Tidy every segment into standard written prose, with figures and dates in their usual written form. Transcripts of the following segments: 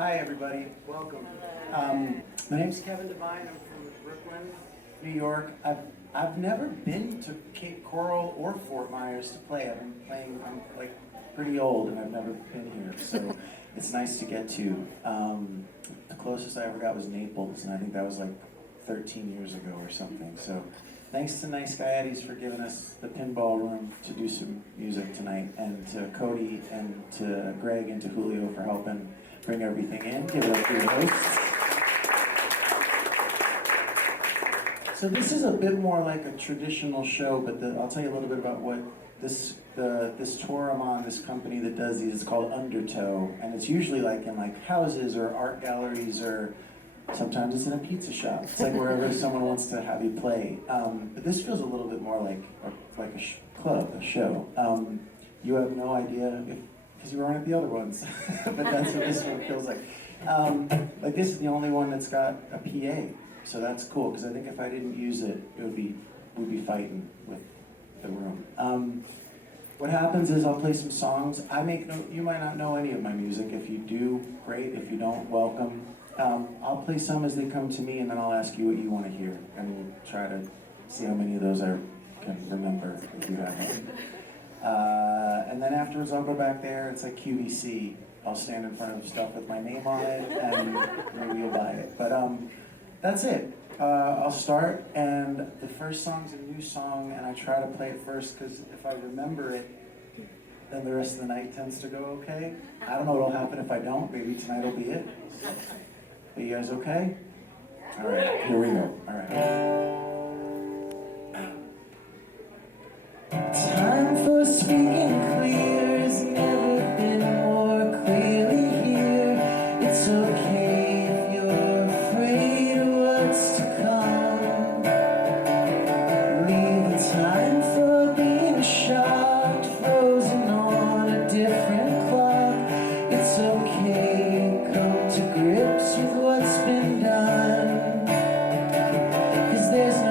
Hi, everybody. Welcome. My name's Kevin Devine. I'm from Brooklyn, New York. I've never been to Cape Coral or Fort Myers to play. I've been playing. I'm like pretty old, and I've never been here, so it's nice to get to. The closest I ever got was Naples, and I think that was like 13 years ago or something. So thanks to Nice Guy Eddie's for giving us the pinball room to do some music tonight, and to Cody and to Greg and to Julio for helping bring everything in. Give it up for your hosts. So this is a bit more like a traditional show, but I'll tell you a little bit about what this tour I'm on, this company that does these, it's called Undertow, and it's usually like in like houses or art galleries, or sometimes it's in a pizza shop. It's like wherever someone wants to have you play. But this feels a little bit more like a club, a show. You have no idea because you weren't at the other ones, but that's what this one feels like. Like this is the only one that's got a PA, so that's cool. Because I think if I didn't use it, we'd be fighting with the room. What happens is I'll play some songs. You might not know any of my music. If you do, great. If you don't, welcome. I'll play some as they come to me, and then I'll ask you what you want to hear, and we'll try to see how many of those I can remember if you have one. And then afterwards I'll go back there. It's like QVC. I'll stand in front of stuff with my name on it, and maybe you'll buy it. But that's it. I'll start, and the first song's a new song, and I try to play it first because if I remember it, then the rest of the night tends to go okay. I don't know what'll happen if I don't. Maybe tonight will be it. Are you guys okay? All right, here we go. All right. Time for speaking clear has never been more clearly here. It's okay if you're afraid of what's to come. Leave the time for being shocked, frozen on a different clock. It's okay, come to grips with what's been done. 'Cause there's no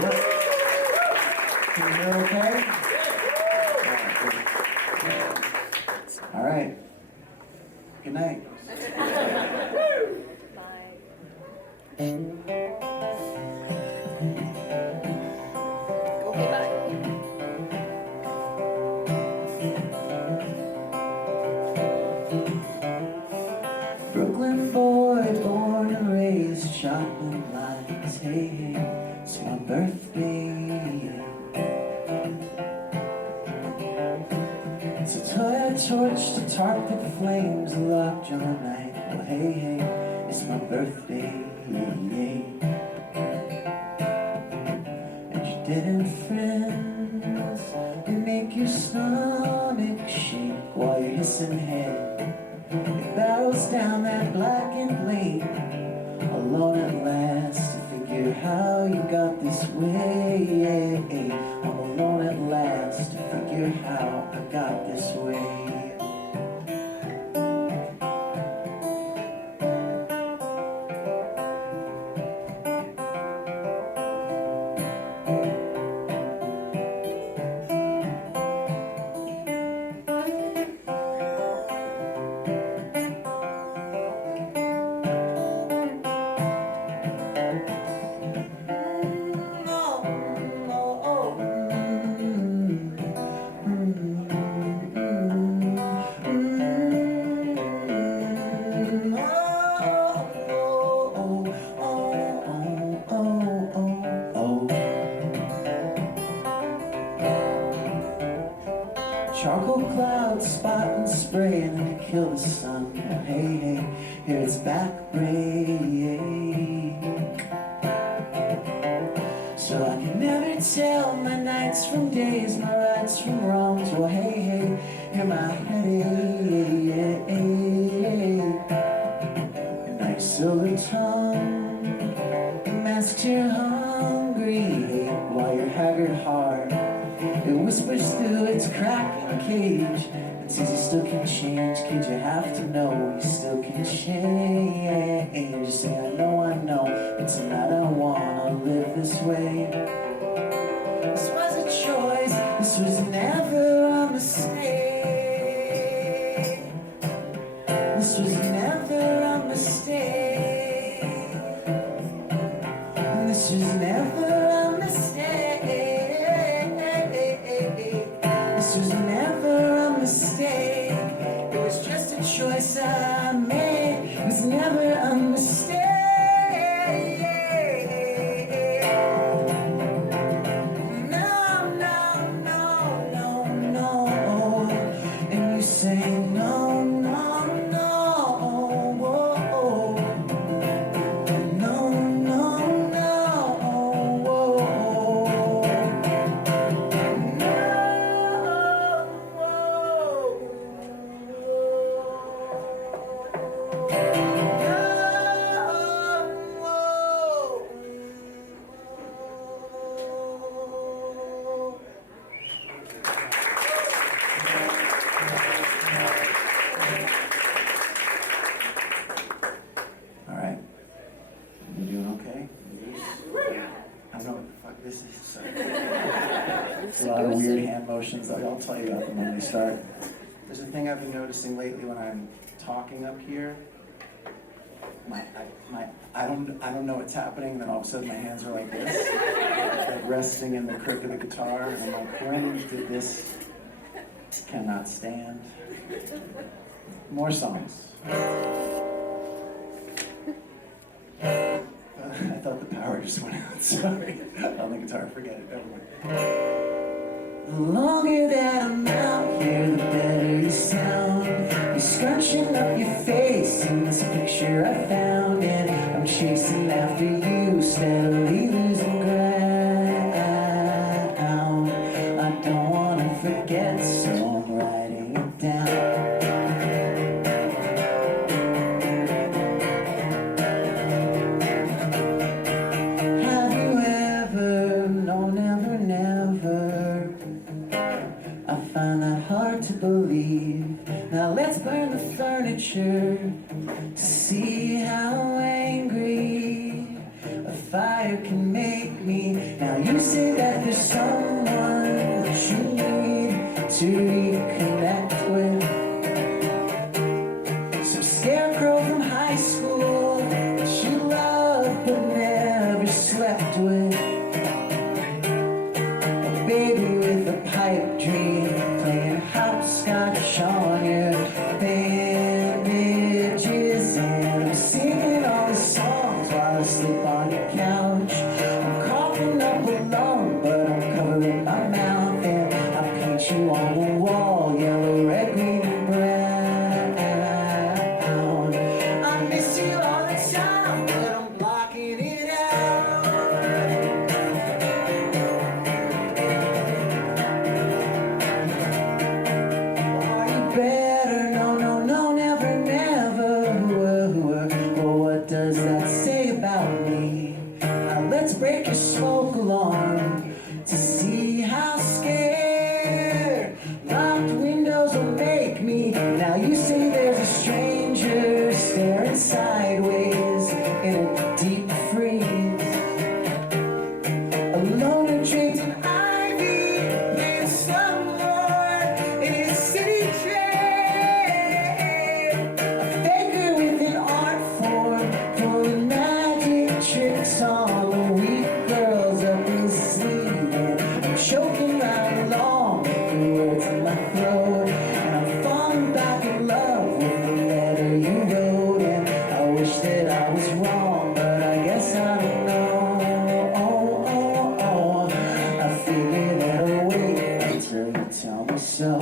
Can you hear okay? All right. Good night. Bye. Okay, bye. Brooklyn boy, born and raised, shopping lines, hey, hey, it's my birthday. So toy a torch to tarp at the flames, locked all night, well, hey, hey, it's my birthday, and you didn't friends, you make your stomach shake while you're hissing head. It barrels down that blackened lane, alone at last to figure how you got this way. I'm alone at last to figure how I got this way. Charcoal clouds spot and spray and then kill the sun. Oh, hey, hey, here it's back break. So I can never tell my nights from days, my rights from wrongs. Well, hey, hey, hear my headache. And like silver tongue, it masks your hungry hate while your haggard heart, it whispers through its cracking cage and says you still can change. Kid, you have to know you still can change. Just say I know, but tonight I wanna live this way. This was a choice, this was never a mistake. This was never a mistake. This was never a mistake. This was never a mistake. It was just a choice I made. It was never a mistake. No, no, no, no, no. And you say no, no, no. No, no, no. All right. You doing okay? I don't know what the fuck this is. So. There's a lot of weird hand motions that I'll tell you about them when we start. There's a thing I've been noticing lately when I'm talking up here. I don't know what's happening, and then all of a sudden my hands are like this, like resting in the crook of the guitar, and I'm like, when did this? Cannot stand. More songs. I thought the power just went out. Sorry. On the guitar, forget it. Never mind. The longer that I'm out here, the better you sound. You're scrunching up your face in this picture I found, and I'm chasing after you, steadily losing ground. I don't want to forget, so I'm writing it down. Believe. Now let's burn the furniture to see how angry a fire can make me. Now you girl from high school that she loved but never slept with. A baby with a pipe dream, playing hopscotch on your bandages. And I'm singing all the songs while I sleep on your couch. I'm coughing up a lung, but I'm covering my mouth. And I paint you on the wall, yellow, red, green, and brown. I miss you all the time, but I'm blocking it out. Are you better? No, no, no, never, never. Well, what does that say about me? Now let's break your smoke alarm to see how scared locked windows will make me. Now you say there's a stranger staring sideways in a deep freeze, alone and draped in ivy, playing slumlord in his city train. A faker with an art form, pulling magic tricks on the weak girls up his sleeve. And I'm choking right along with the words in my throat, and I'm falling back in love with the letter you wrote. And I wish that I was wrong, but I guess I don't know. I figure that I'll wait until you tell me so.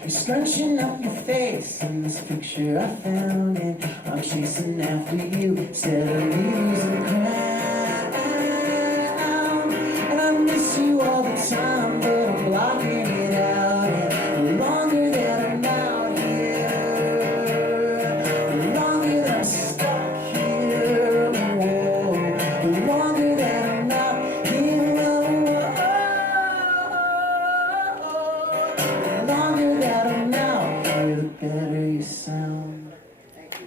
You're scrunching up your face in this picture I found, and I'm chasing after you instead of losing ground. And I miss you all the time, but I'm blocking it out. And the longer that I'm out here, the longer that I'm stuck here. Whoa, the longer that I'm out here. The longer that I'm out here, the better you sound. Thank you.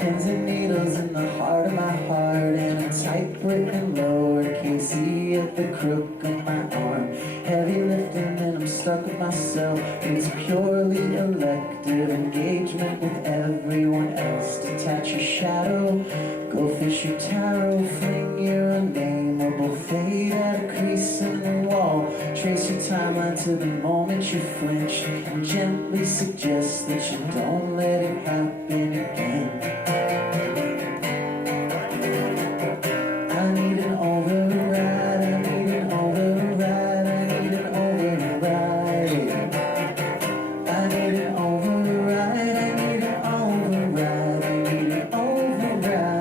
Pins and needles in the heart of my heart, and a typewritten lowercase E at the crook of my arm. Heavy lifting and I'm stuck with myself. It's purely elective engagement with everyone else. Detach your shadow, go fish your tarot, fling your unnameable fade at a crease in the wall. Trace your timeline to the moment you flinch, and gently suggest that you don't let it happen again. I need an override, I need an override, I need an override. I need an override, I need an override, I need an override.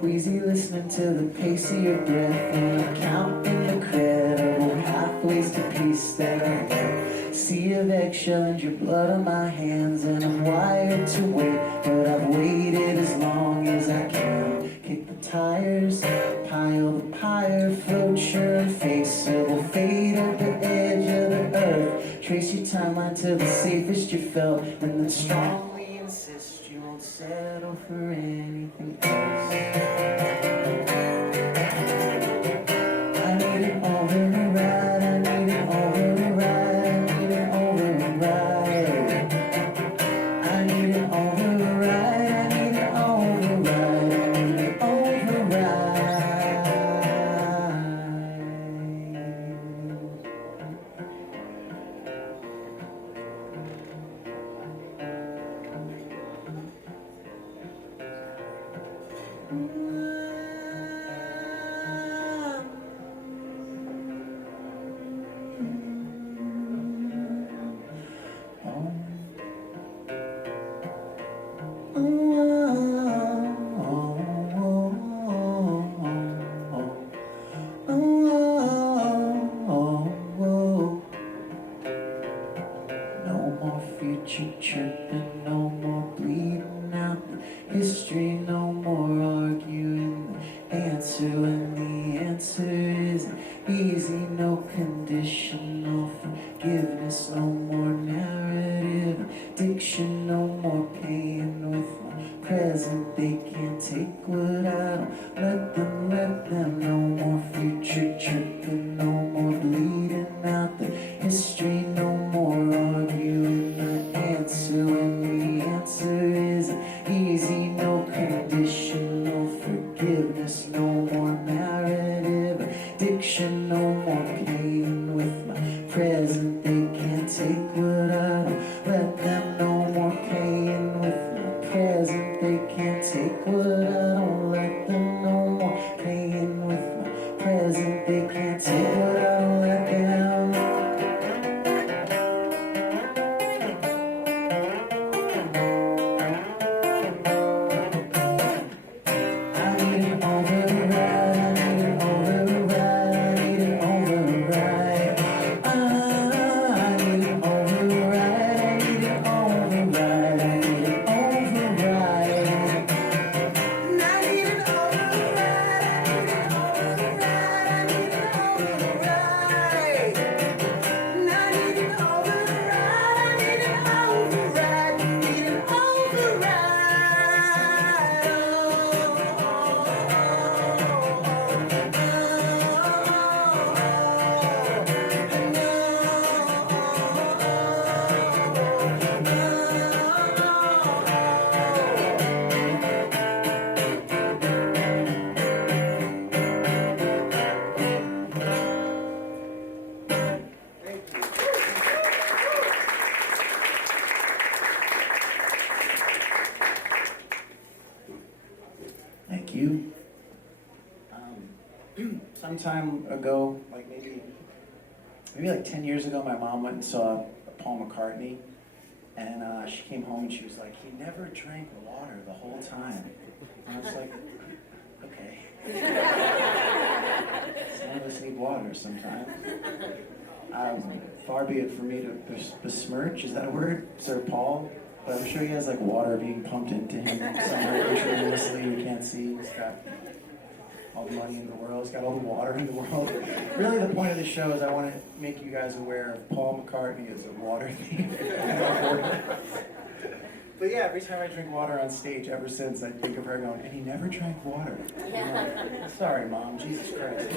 Queasy listening to the pace of your breath, and I'm counting the credible halfways to peace that I left. Sea of eggshell and your blood on my hands, and I'm wired to wait, but I've waited as long as I can. Kick the tires, pile the pyre, float your unfaceable fate at the edge of the earth. Trace your timeline to the safest you felt, and then strongly insist you won't settle for anything else. I need an override, I need an override, I need an override. I need an override, I need an override, I need an override. answer when the answer isn't easy. No conditional forgiveness, no more narrative addiction, no more pain with my present. They can't take what I don't let them. No more future tripping, no more bleeding out the history, no more arguing the answer when the answer isn't easy. No conditional forgiveness, no more narrative addiction, no more pain with my present. They can't take what I don't let them. No more pain with my present. They can't take what I don't let them. No more pain with my present. They can't take what I don't let them. I need an override, I need an override, I need an override. I need an override, I need an override, I need an override. And I need an override, I need an override, I need an override. And I need an override, I need an override, need an override. Thank you. Some time ago, like maybe like 10 years ago, my mom went and saw Paul McCartney, and she came home and she was like, he never drank water the whole time. And I was like, okay. Some of us need water sometimes. Far be it for me to besmirch, is that a word? Sir Paul? But I'm sure he has like water being pumped into him somewhere intravenously we can't see. He's got all the money in the world, he's got all the water in the world. Really the point of the show is I want to make you guys aware of Paul McCartney as a water thief. But yeah, every time I drink water on stage ever since, I think of her going, and he never drank water. Like, sorry, Mom, Jesus Christ.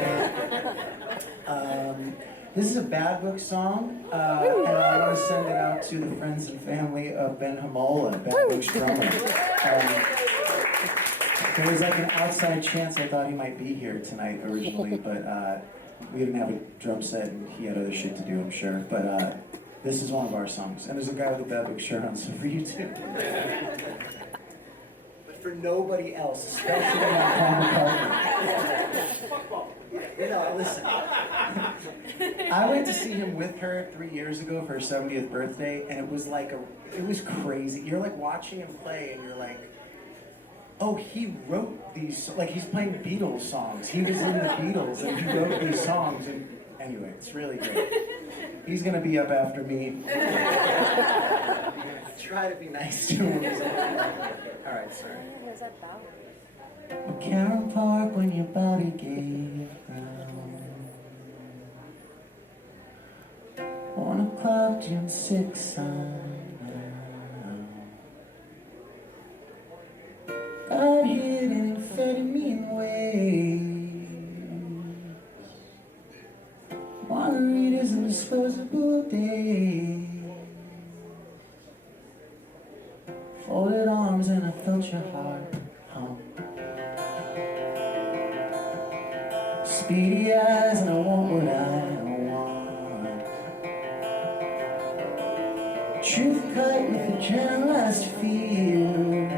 This is a Bad Book song, and I want to send it out to the friends and family of Ben Hamola, Bad Book's drummer. There was like an outside chance I thought he might be here tonight originally, but we didn't have a drum set and he had other shit to do, I'm sure. But this is one of our songs, and there's a guy with a Bad Book shirt on, so for you too. But for nobody else, especially not Paul McCartney. You know, listen. I went to see him with her 3 years ago for her 70th birthday, and it was like it was crazy. You're like watching him play, and you're like, oh, he wrote these, like he's playing Beatles songs. He was in the Beatles, and he wrote these songs, and anyway, it's really great. He's gonna be up after me. Try to be nice to him. All right, sorry. Where's that about? McCarran Park when your body gave ground. 1 o'clock, June 6th, got hit in amphetamine waves, margaritas and disposable days, folded arms and I felt your heart hump. Speedy eyes and I want what I want. Truth cut with a generalized feel.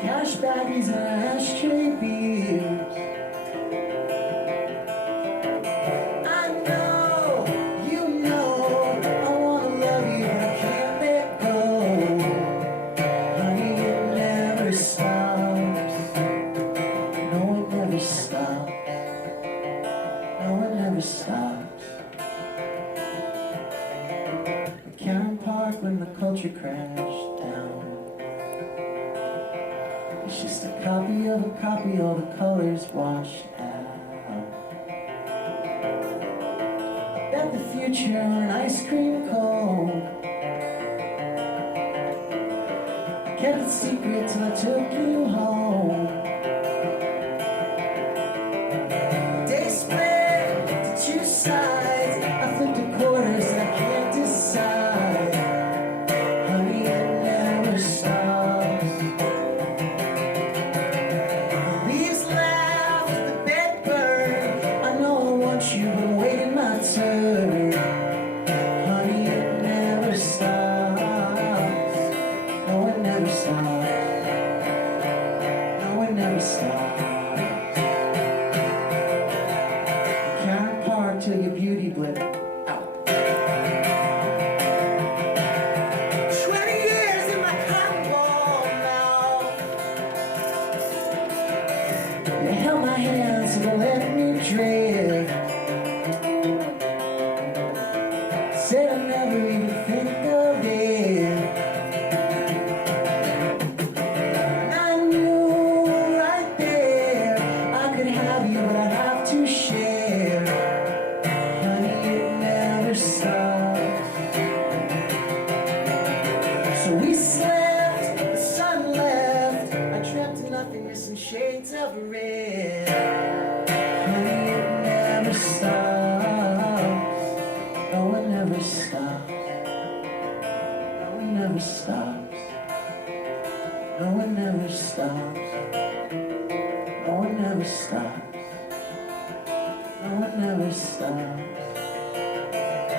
Cash baggies and ashtray beers. I know, you know, I wanna love you but I can't let go. Honey, it never stops. No, it never stops. No, it never stops. McCarran Park when the culture crashed down. It's just a a copy, all the colors washed out. I bet the future on an ice cream cone. I kept it secret till I took you home. Day split to two sides. I flipped the quarters and I can't decide. Honey, it never stops. The leaves laugh, the bed burn. I know I want you, but I'm waiting my turn. Honey, it never stops. No, it never stops. No, it never stops. Till your beauty blip out. 20 years in my cotton ball mouth. You held my hand so don't let me drift. Said I'd never even think of it. And I knew right there I could have you, but I'd have to share. So we slept, the sun left. I dreamt of nothingness and shades of red. Honey, it never stops. No, it never stops. No, it never stops. No, it never stops. No, it never stops. No, it never stops.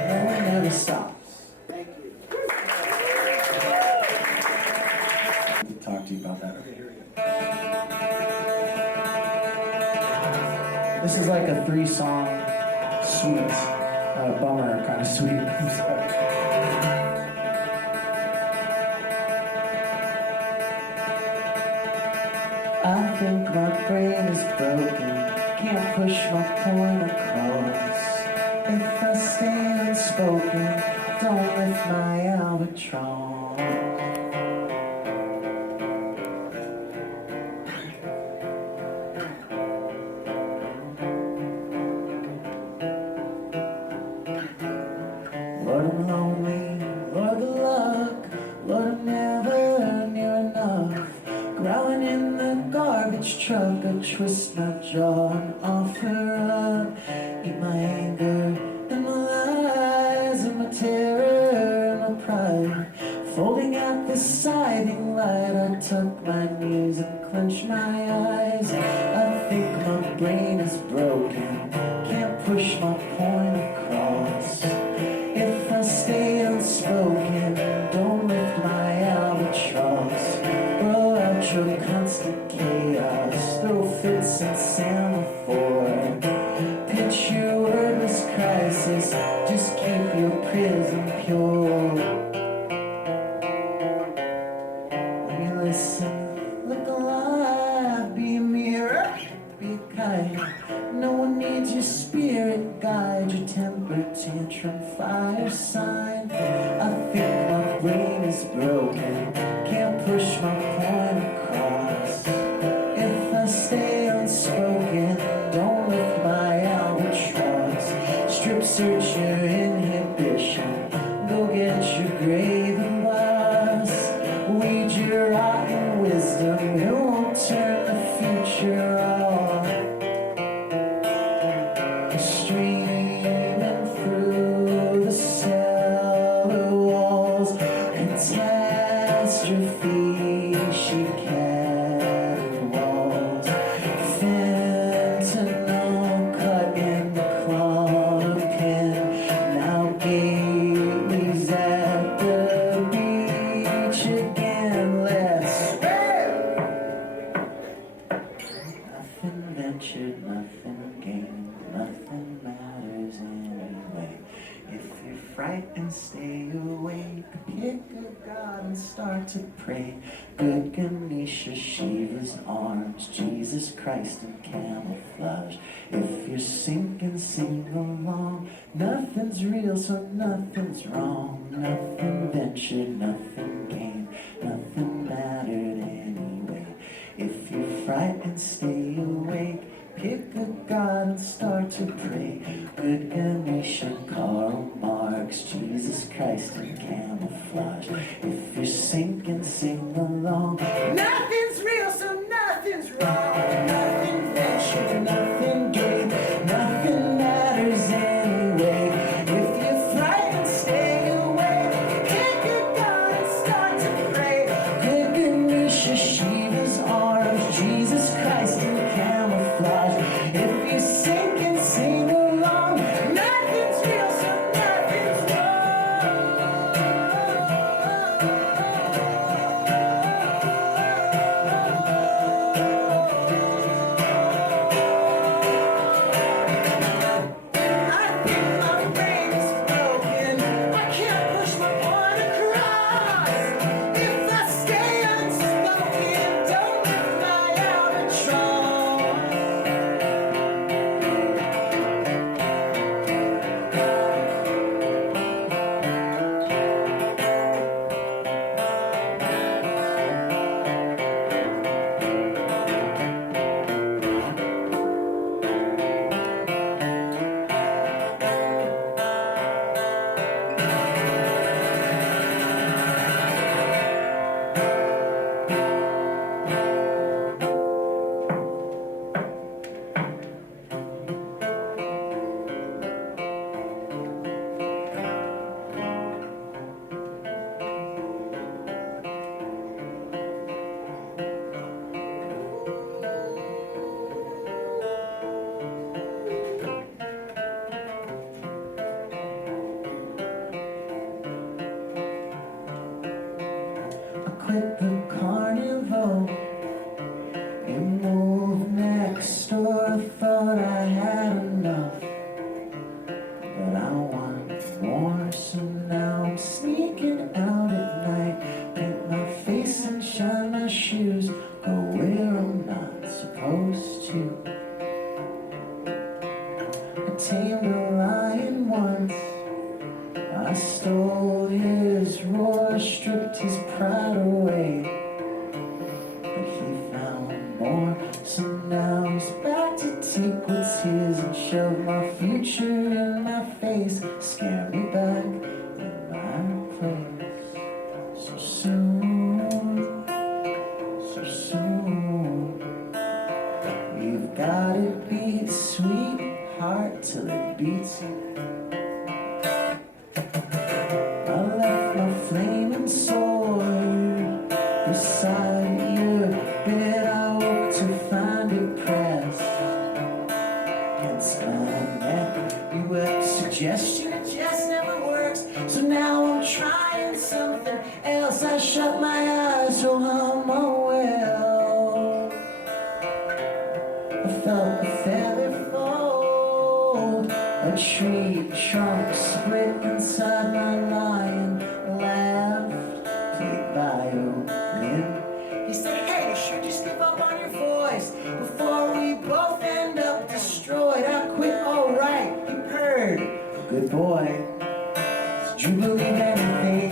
No, it never stops. Thank you. To talk to you about that. Okay, here we go. This is like a 3-song suite. Bummer kind of suite. I'm sorry. I think my brain is broken. Can't push my point across. If I stay unspoken, don't lift my albatross. Lord, I'm lonely, Lord, the luck. Lord, I'm never near enough. Growling in the garbage truck, I twist my jaw and offer up. Eat my anger and my lies and my terror and my pride. Folding at the siding light, I tuck my knees and clench my eyes. I think my brain is broken, can't push my point across. If I stay unspoken, don't lift my albatross. Blow out your constant chaos, throw fits and semaphore. Pitch your wordless crisis, just keep your prism pure. When you listen, look alive, be a mirror, be kind. No one needs your spirit guide, your temper tantrum fire sign. I think my brain is broken, can't push my point across. If I stay unspoken, don't lift my albatross. Strip search your inhibition, go get your grave and glass. Weed your rotten wisdom, it won't turn the future off. Streaming through the cellar walls, catastrophe she caterwauls. Fentanyl cut in the Klonopin. Now Gately's at the beach again. Let's nothing ventured, nothing gained, nothing matters anyway. If you're frightened, stay awake. Pick a god and start to pray. Good Ganesha, Shiva's arms, Jesus Christ in camouflage. If you're sinking, sing along. Nothing's real, so nothing's wrong. Nothing ventured, nothing gained, nothing mattered anyway. If you're frightened, stay awake. Pick a God and start to pray. Good Ganesha, Karl Marx, Jesus Christ in camouflage. If you're sinking, sing along. Nothing's real, so nothing's wrong. Nothing venture, nothing gain. Nothing matters anyway. If you're frightened, stay away. Pick a God and start to pray. Good Ganesha, Shiva's arms, Jesus Christ in camouflage. If you're sinking, sing along. Nothing's real, so nothing's I think my brain is broken. I can't push my point across. If I stay unspoken, don't lift my albatross. I quit the carnival and moved next door. I thought I had enough, but I want more. So now I'm sneaking out at night, paint my face and shine my shoes, go where I'm not supposed to. I tamed a lion once, I stole his roar, stripped his pride away, but he found more. So now he's back to take what's his and shove my future in my face, scare me back in my place. So soon, so soon, you've got it beat, sweetheart, till it beats you. I left my flaming sword beside your bed. I hope to find it pressed against my neck. You a suggestion, it just never works. So now I'm trying something else. I shut my eyes, so hum oh well. I felt a feather fold, a tree trunk split inside my lion, laughed, played violin. He said, hey, you should just give up on your voice before we both end up destroyed. I quit, all right, you purred, good boy. Did you believe anything?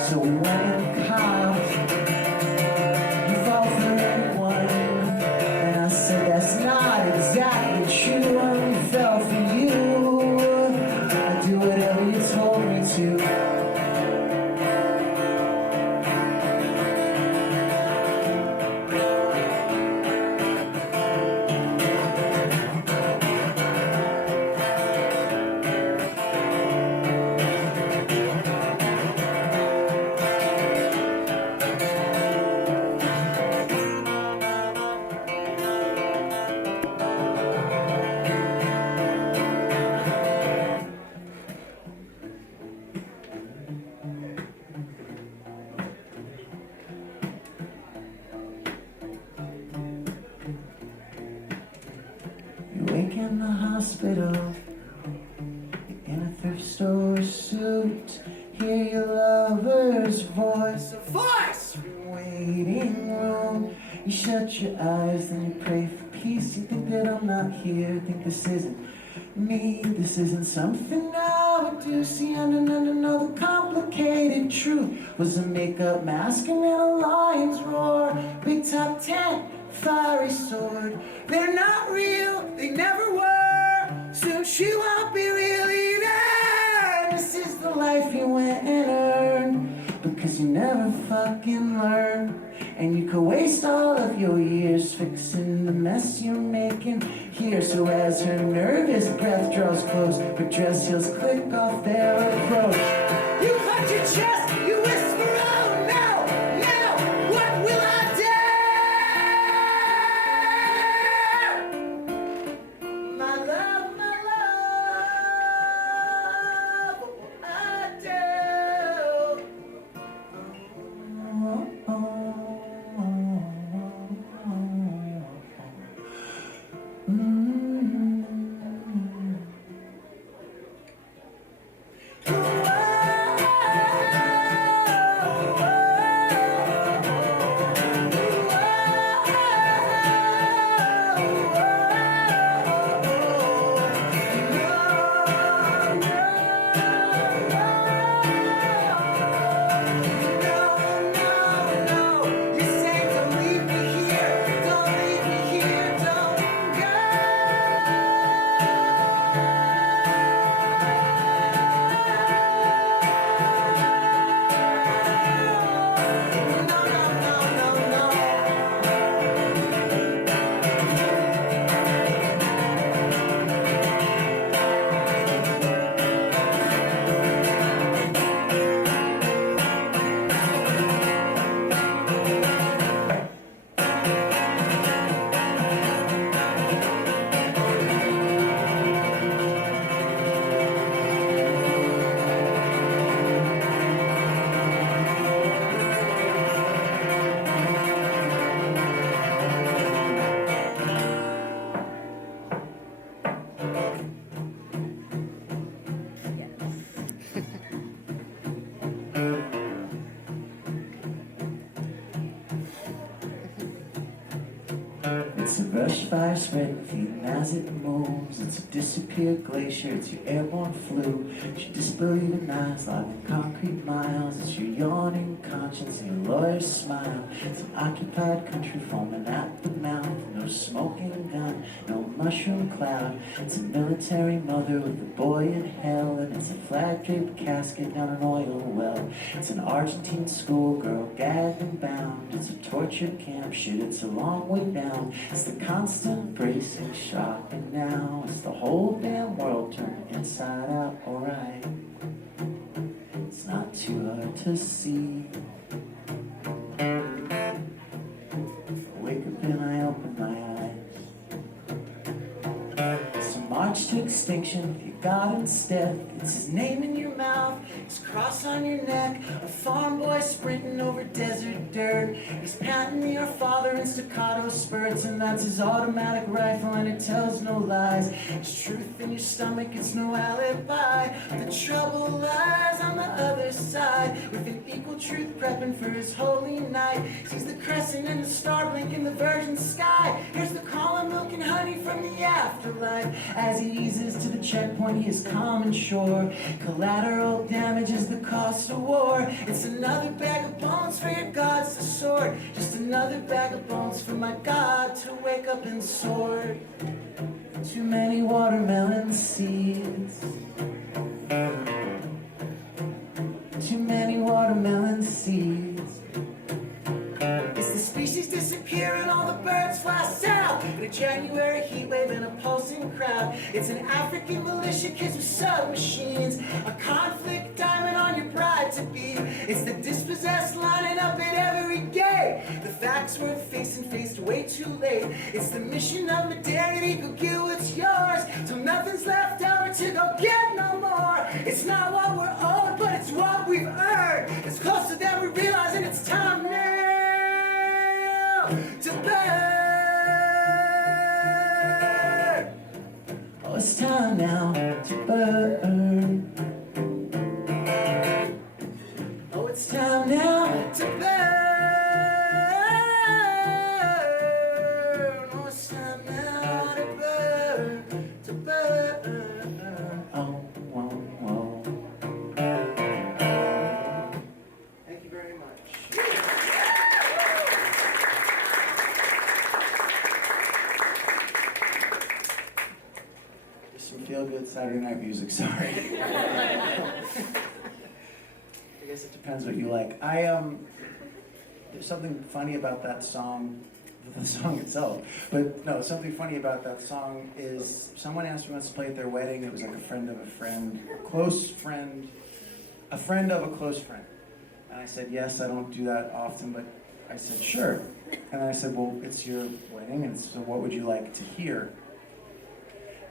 So we went and coughed. You fall for anyone? And I said, that's not exactly true. I only fell for you. I do whatever you told me to. You wake in the hospital, in a thrift store suit, hear your lover's voice, a voice from waiting room. You shut your eyes, then you pray for peace. You think that I'm not here, think this isn't me, this isn't something I would do. See, another complicated truth was a makeup mask and then a lion's roar. Big top 10, fiery sword. They're not real, they never were. Soon she won't be real either. This is the life you went and earned, because you never fucking learn. And you could waste all of your years fixing the mess you're making here. So as her nervous breath draws close, her dress heels click off their approach. You clutch your chest, you whisper, oh no, now, what will I do? My love, what will I do? It's a brush fire spreading feeding as it moves. It's a disappeared glacier, it's your airborne flu. It's your disbelieving eyes logging concrete miles. It's your yawning conscience and your lawyer's smile. It's an occupied country foaming at the mouth. No smoking gun, no mushroom cloud. It's a military mother with a boy in hell. And it's a flag-draped casket down an oil well. It's an Argentine schoolgirl gagged and bound. It's a torture camp, shit, it's a long way down. It's the constant bracing shock, and now it's the whole damn world turned inside out, alright. It's not too hard to see. I wake up and I open my eyes. It's a march to extinction with your God instead. It's his name in your mouth, his cross on your neck. A farm boy sprinting over desert dirt. He's patting your father in staccato spurts, and that's his automatic rifle, and it tells no lies. It's truth in your stomach, it's no alibi. The trouble lies on the other side, with an equal truth prepping for his holy night. Sees the crescent and the star blink in the virgin sky. Here's the call of milk and honey from the afterlife. As he eases to the checkpoint, he is calm and sure. Collateral damage is the cost of war. It's another bag of bones for your gods to sort. Just another bag of bones for my God to wake up and sort. Too many watermelon seeds. Too many watermelon seeds. It's the species disappear and all the birds fly south. In a January heat wave and a pulsing crowd. It's an African militia kids with submachines. A conflict diamond on your bride-to-be. It's the dispossessed lining up at every gate. The facts we're facing faced way too late. It's the mission of modernity, go get what's yours, till nothing's left over to go get no more. It's not what we're owed, but it's what we've earned. It's closer than we realize, and it's time now to burn. Oh, it's time now to burn. Oh, it's time now to burn. Oh, it's time now to burn, to burn. Oh, oh, oh. Thank you very much. feel-good Saturday night music, sorry. I guess it depends what you like. There's something funny about that song, the song itself, but no, something funny about that song is someone asked me once to play at their wedding. It was like a friend of a friend, a close friend, a friend of a close friend. And I said, yes, I don't do that often, but I said, sure. And I said, well, it's your wedding, and so what would you like to hear?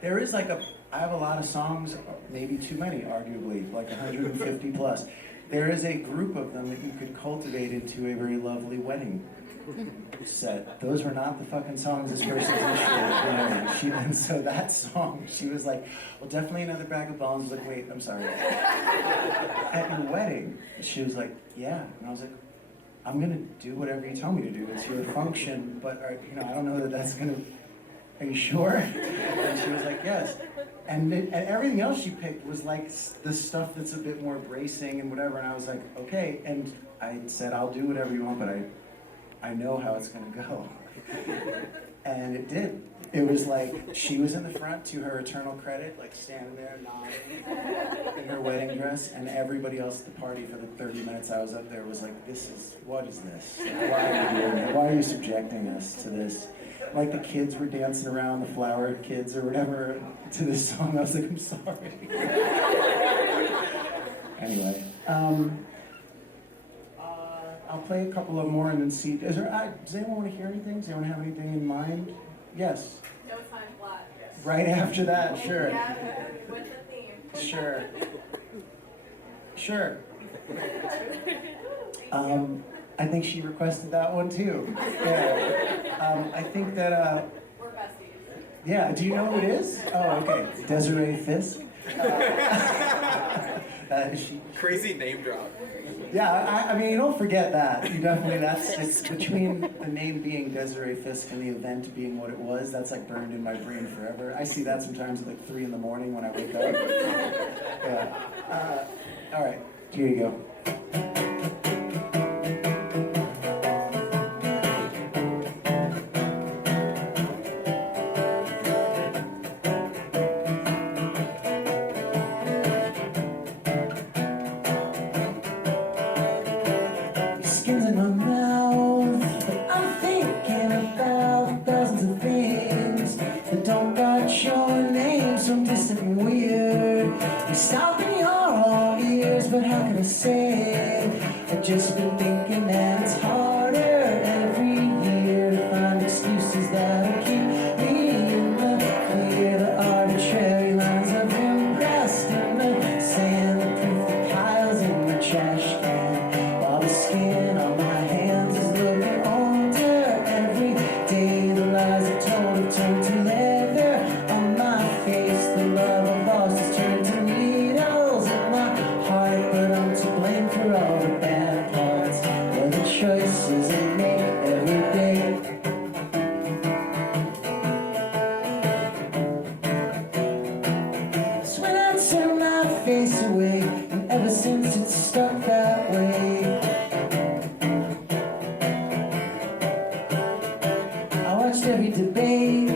There is I have a lot of songs, maybe too many, arguably, like 150 plus. There is a group of them that you could cultivate into a very lovely wedding set. Those were not the fucking songs this person's interested in. And so that song, she was like, well, definitely Another Bag of Bones. I was like, wait, I'm sorry. At your wedding, she was like, yeah. And I was like, I'm gonna do whatever you tell me to do. It's your function, but I don't know that that's gonna. Are you sure? And she was like, yes. And everything else she picked was like the stuff that's a bit more bracing and whatever. And I was like, okay. And I said, I'll do whatever you want, but I know how it's gonna go. And it did. It was like she was in the front, to her eternal credit, like standing there nodding in her wedding dress, and everybody else at the party for the 30 minutes I was up there was like, what is this? Why are you doing it? Why are you subjecting us to this? Like the kids were dancing around, the flower kids or whatever, to this song. I was like, I'm sorry. Anyway, I'll play a couple of more and then see. Does anyone want to hear anything? Does anyone have anything in mind? Yes. No time flat. Right after that, sure. Yeah, what's the theme? Sure. Sure. I think she requested that one too. Yeah. I think that. We're besties. Yeah. Do you know who it is? Oh, okay. Desiree Fisk. She. Crazy name drop. Yeah, I mean, you don't forget that. You definitely, it's between the name being Desiree Fisk and the event being what it was, that's like burned in my brain forever. I see that sometimes at like 3 in the morning when I wake up. Yeah. All right, here you go. I've just been thinking that it's harder every year to find excuses that'll keep me in the clear. The arbitrary lines I've impressed in the sand, the proof that piles in the trash can, while the skin on my hands is looking older every day. The lies I've told have turned to leather on my face. The love I've lost has turned to needles in my heart, but I'm to blame for all the bad parts of the choices I make every day. It's when I turn my face away, and ever since it's stuck that way. I watched every debate,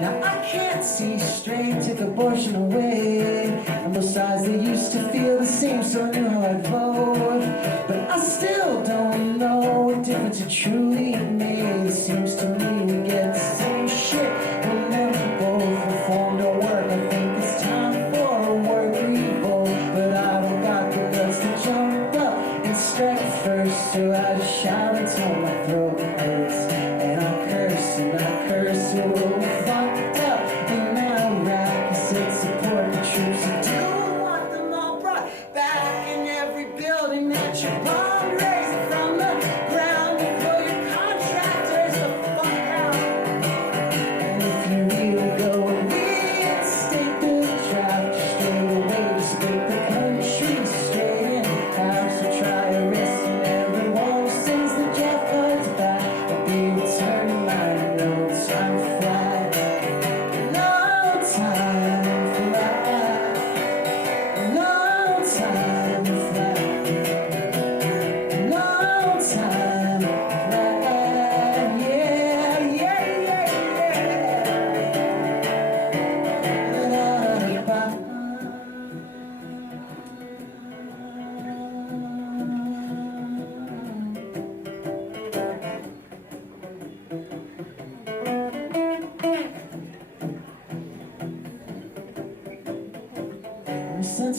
now I can't see straight. Took abortion away, and both sides they used to feel the same, so I knew how I'd vote. But I still don't know what difference it truly made. It seems to me we get the same shit whenever both reform don't work. I think it's time for a work revolt, but I don't got the guts to jump up and strike first, so I just shout until my throat hurts. And I curse, we're all fucked up in Iraq. I said support the troops and do want them all brought back in every building that you bombed, raised from the ground before you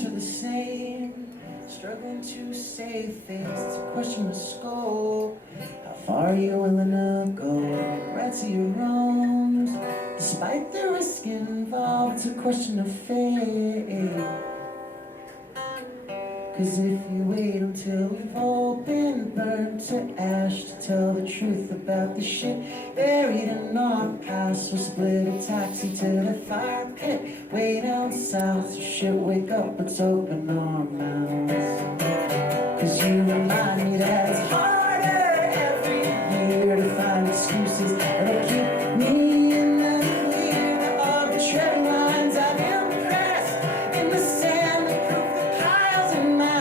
are the same, struggling to say things. It's a question of scope. How far are you willing to go? Right to your wrongs, despite the risk involved. It's a question of faith. Cause if you wait until we've all been burned to ash to tell the truth about the shit buried in our past, we'll split a taxi to the fire pit way down south. So shit, wake up, let's open our mouths. Cause you remind me that it's harder every year to find excuses that'll keep me in the clear. The arbitrary lines I've impressed in the sand that prove the piles in my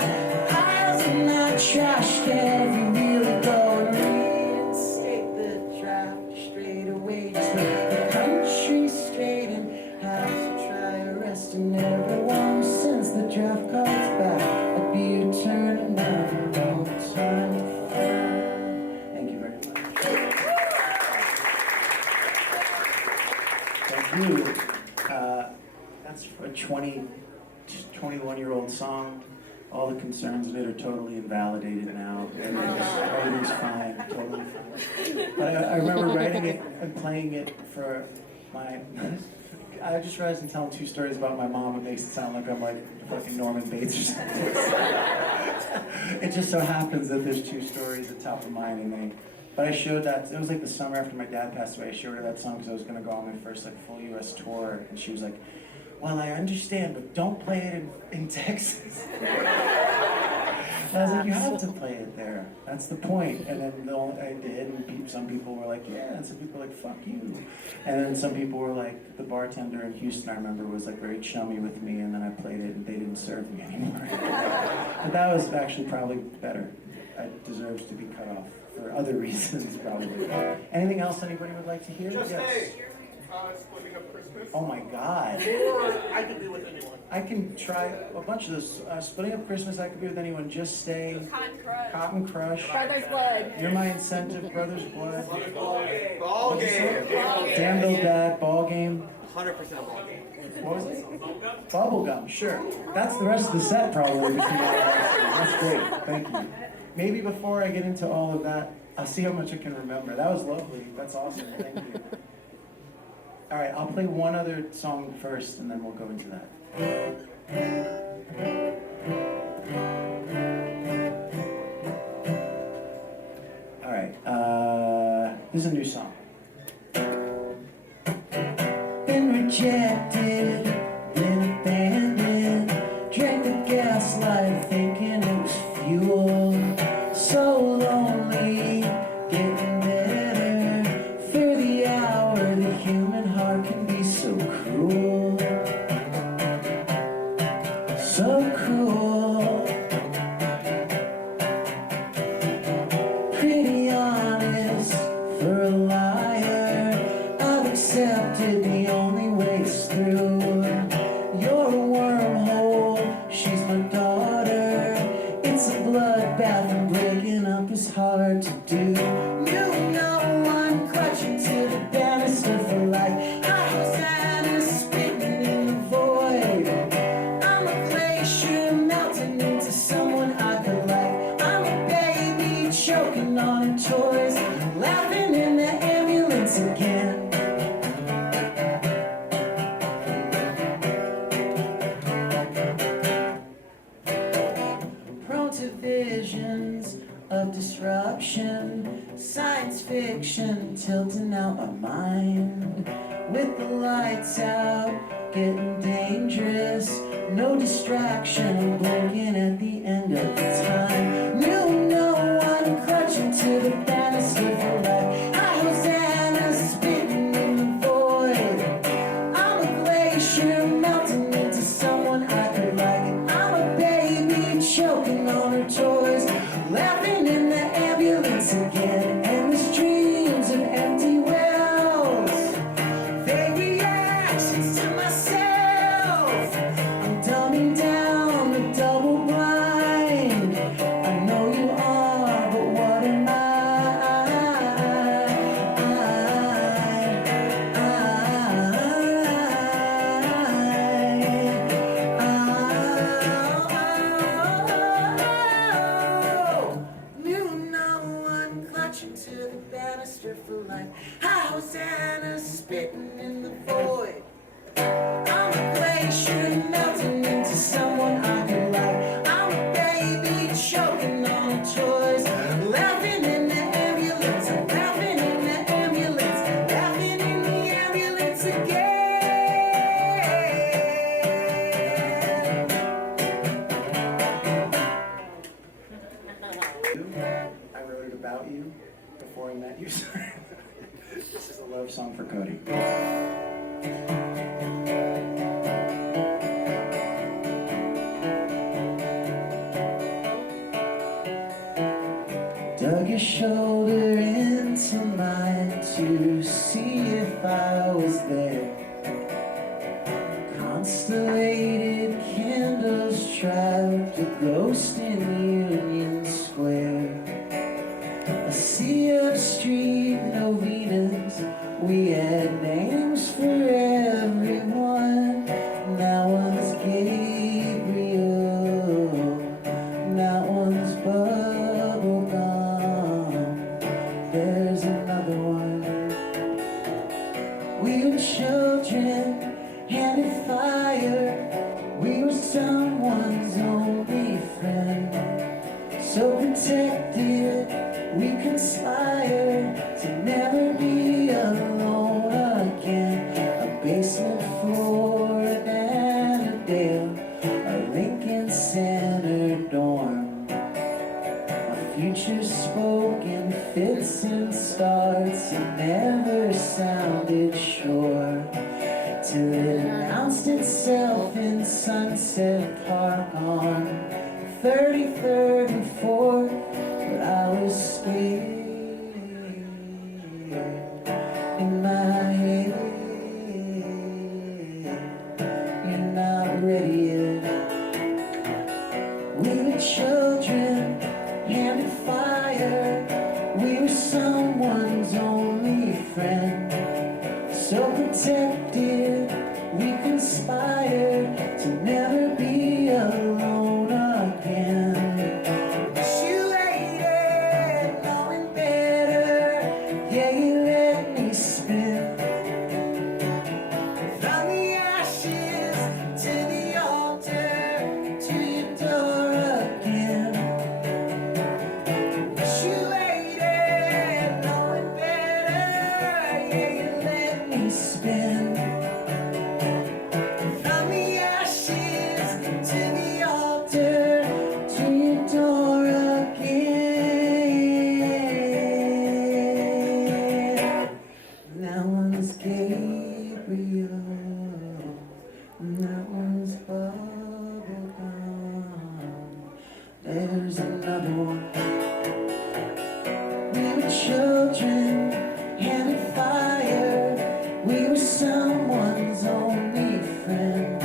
trash can. If you really go and reinstate the draft straight away, just let the country straight and have to try arresting everyone who sends the draft cards back. I'll be returning now all the time. Thank you very much. Thank you. That's a 21-year-old song. All the concerns in it are totally invalidated now. Everything's fine, totally fine. But I remember writing it and playing it for my... I just realized I'm telling two stories about my mom. It makes it sound like I'm like fucking Norman Bates or something. It just so happens that there's two stories at top of mind in me. But I showed that, it was like the summer after my dad passed away, I showed her that song because I was going to go on my first like full US tour, and she was like, well, I understand, but don't play it in Texas. And I was like, you have to play it there. That's the point. And then I did, and some people were like, yeah, and some people were like, fuck you. And then some people were like, the bartender in Houston, I remember, was like very chummy with me, and then I played it, and they didn't serve me anymore. But that was actually probably better. It deserves to be cut off for other reasons, probably. Anything else anybody would like to hear? Just yes. hey, splitting up Christmas. Oh my God. Or I can be with anyone. I can try a bunch of those. Splitting up Christmas, I could be with anyone. Just stay. Cotton Crush. Cotton Crush. Brother's Blood. You're my incentive. Brother's Blood. Ball game. Damn Bill Dad. Ball game. 100% ball game. What was it? Bubblegum. Sure. That's the rest of the set probably. That's great. Thank you. Maybe before I get into all of that, I'll see how much I can remember. That was lovely. That's awesome. Thank you. All right, I'll play one other song first, and then we'll go into that. All right, this is a new song. Been rejected, been abandoned, drank the gaslight thinking it was fuel. So lonely, getting better through the hour. The human heart can be so cruel, so cruel. Pretty honest for a liar, I've accepted the only way is through. You're a wormhole, she's my daughter. It's a bloodbath and breaking up is hard to do. You know I'm clutching to the banister for life. I was at a spitting in the void. I'm a glacier melting into someone I could like. I'm a baby choking on her toys, laughing in the ambulance again. Prone to visions of disruption, science fiction tilting out my mind. With the lights out, getting dangerous, no distraction, I'm blinking at the end of the time. You know I'm clutching to the banister for life. I was Anna spitting in the void. I'm a glacier melting into someone I could like. I'm a baby choking on her toys, laughing in the ambulance again. Endless dreams of empty wells, vague reactions to myself. I'm dumbing down the double blind. spitting in the void. I'm a glacier melting into someone I can like. I'm a baby choking on toys, laughing in the ambulance, laughing in the ambulance, laughing in the ambulance again. I wrote it about you before I met you. This is a love song for Cody. Dug your shoulder into mine to see if I was there. Constellated candles trapped a ghost in Union Square. A sea of street novenas, we had names for everyone. That one's Gabriel, that one's Bubblegum, there's another one. We were children, handed fire, we were someone's only friend. So protected, we conspire to never be alone again. A basement floor and a dale, a Lincoln Center dorm. A future spoke in fits and starts, it never sounded sure, till it announced itself in Sunset Park on 33rd and 4th. But I was scared in my head. You're not ready yet. We were children, handed fire. We were someone's only friend. So protected, we conspired to never be alone again. There's another one. We were children, handed fire. We were someone's only friend.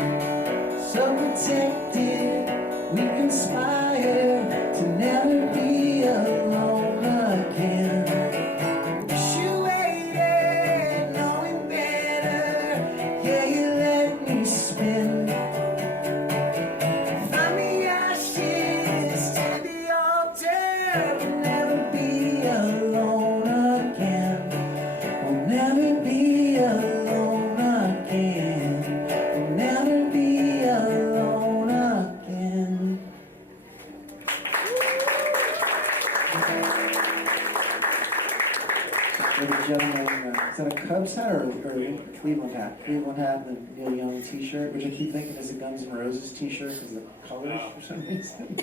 So protected, we conspired to never be alone again. You waited, knowing better. Yeah, you let me spin. Gentleman, is that a Cubs hat or Cleveland hat? Cleveland hat and the Neil Young t-shirt, which I keep thinking is a Guns N' Roses t-shirt because of the colors for some reason.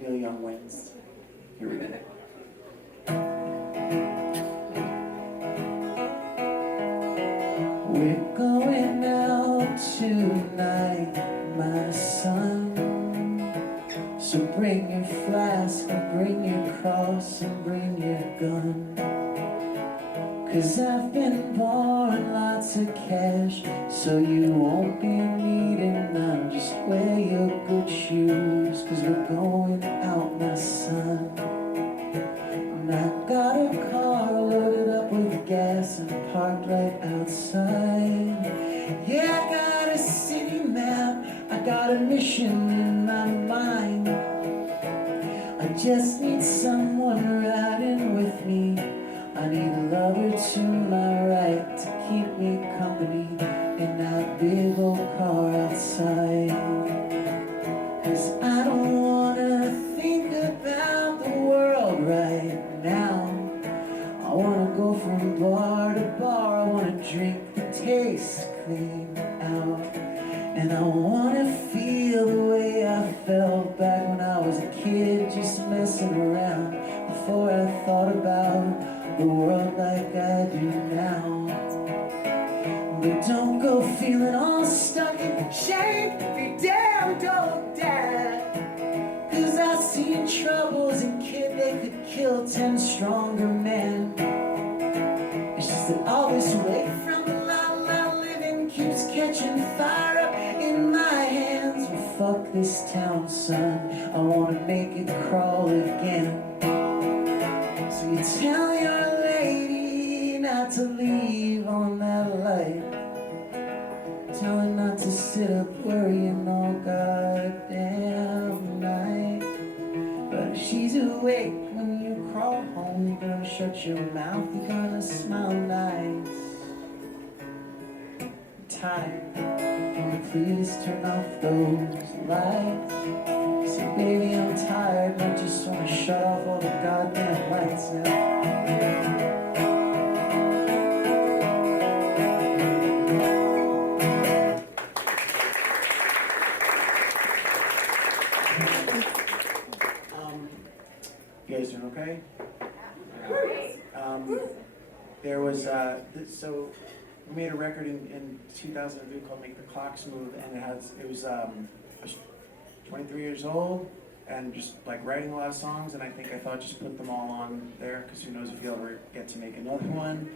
Neil Young wins. Here we go. We're going out tonight, my son. So bring your flask and bring your cross and bring your gun. 'Cause I've been borrowing lots of cash, so you won't be needing them. Just wear your good shoes, 'cause we're going out, my son. And I got a car loaded up with gas and parked right outside. Yeah, I got a city map, I got a mission in my mind. I just need someone riding with me. I need a lover to my right drink the taste clean out. And I wanna feel the way I felt back when I was a kid, just messing around, before I thought about the world like I do now. But don't go feeling all stuck in shame if you damn don't dare. 'Cause I've seen troubles and kid, they could kill 10 stronger men. It's just that all this weight from the la living keeps catching fire up in my hands. Well, fuck this town, son, I wanna make it crawl again. So you tell your lady not to leave on that light. Tell her not to sit up worrying all goddamn night. But if she's awake when you crawl home, you're gonna shut your mouth, you're gonna smile nice. I'm tired, can you please turn off those lights? Say, baby, I'm tired, and I just wanna shut off all the goddamn lights now. You guys doing okay? There was, so we made a record in 2002 called Make the Clocks Move, and I was 23 years old and just like writing a lot of songs, and I thought just put them all on there, because who knows if you'll ever get to make another one.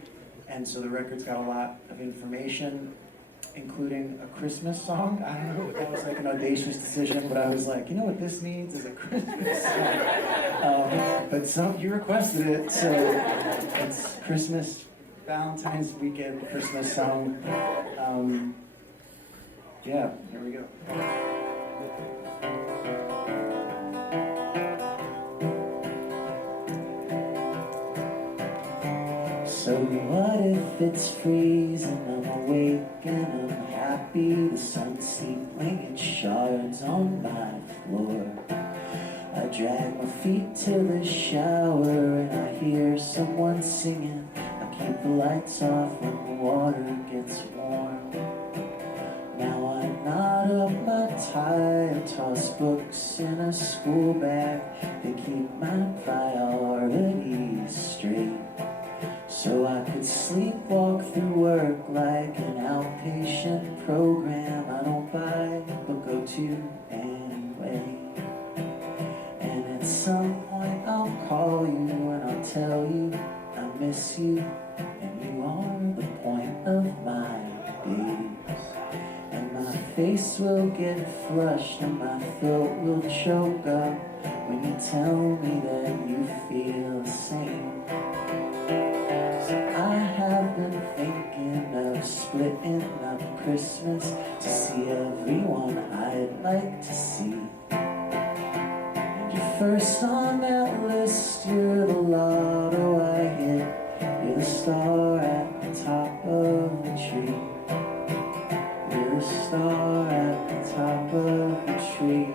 And so the record's got a lot of information, including a Christmas song. I don't know, that was like an audacious decision, but I was like, you know what this needs is a Christmas song. But you requested it, so it's Christmas, Valentine's weekend, Christmas song. Yeah, here we go. So what if it's freezing, I'm awake and I'm happy, the sun's steepling in shards on my floor. I drag my feet to the shower and I hear someone singing. I keep the lights off when the water gets warm. Now I knot up my tie, I toss books in a school bag. They keep my priorities straight, so I could sleepwalk through work like an outpatient program I don't buy but go to anyway. And at some point I'll call you and I'll tell you I miss you, and you are the point of my days. And my face will get flushed and my throat will choke up when you tell me that you feel the same. I have been thinking of splitting up Christmas to see everyone I'd like to see. And you're first on that list, you're the lotto I hit, you're the star at the top of the tree. You're the star at the top of the tree.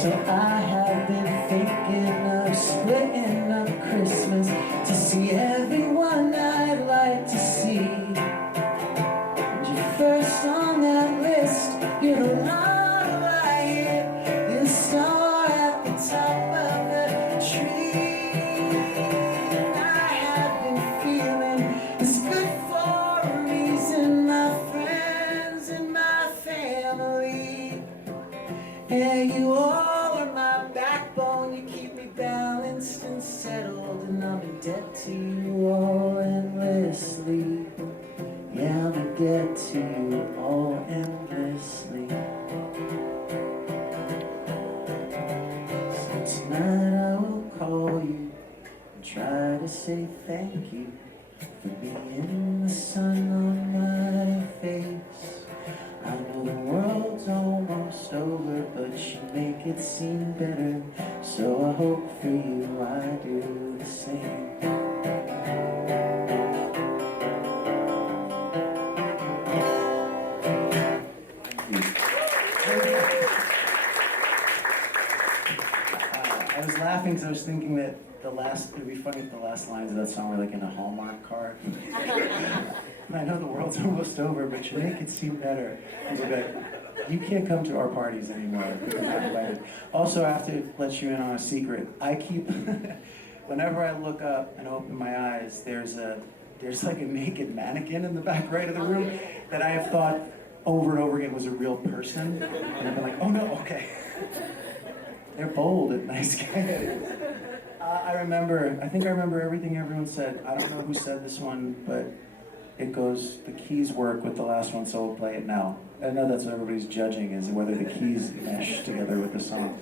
So I have been thinking of splitting up Christmas to see everyone I'd like to see. And you're first on that list, you're the love I hit, you're the star at the top of the tree. And I have been feeling it's good for a reason, my friends and my family. And you all are my backbone, you keep me balanced and settled, and I'm in debt to you all endlessly. Yeah, I'm in debt to you all endlessly. So tonight I will call you and try to say thank you for being the sun on my face. I know the world's almost almost over, but you make it seem better. So I hope for you I do the same. I was laughing because I was thinking that it'd be funny if the last lines of that song were like in a Hallmark card. And I know the world's almost over, but you make it seem better. I was like, you can't come to our parties anymore because I'm invited. Also, I have to let you in on a secret. I keep, whenever I look up and open my eyes, there's like a naked mannequin in the back right of the room that I have thought over and over again was a real person. And I've been like, oh no, okay. They're bold and nice guys. I think I remember everything everyone said. I don't know who said this one, but it goes, the keys work with the last one, so we'll play it now. I know that's what everybody's judging, is whether the keys mesh together with the song.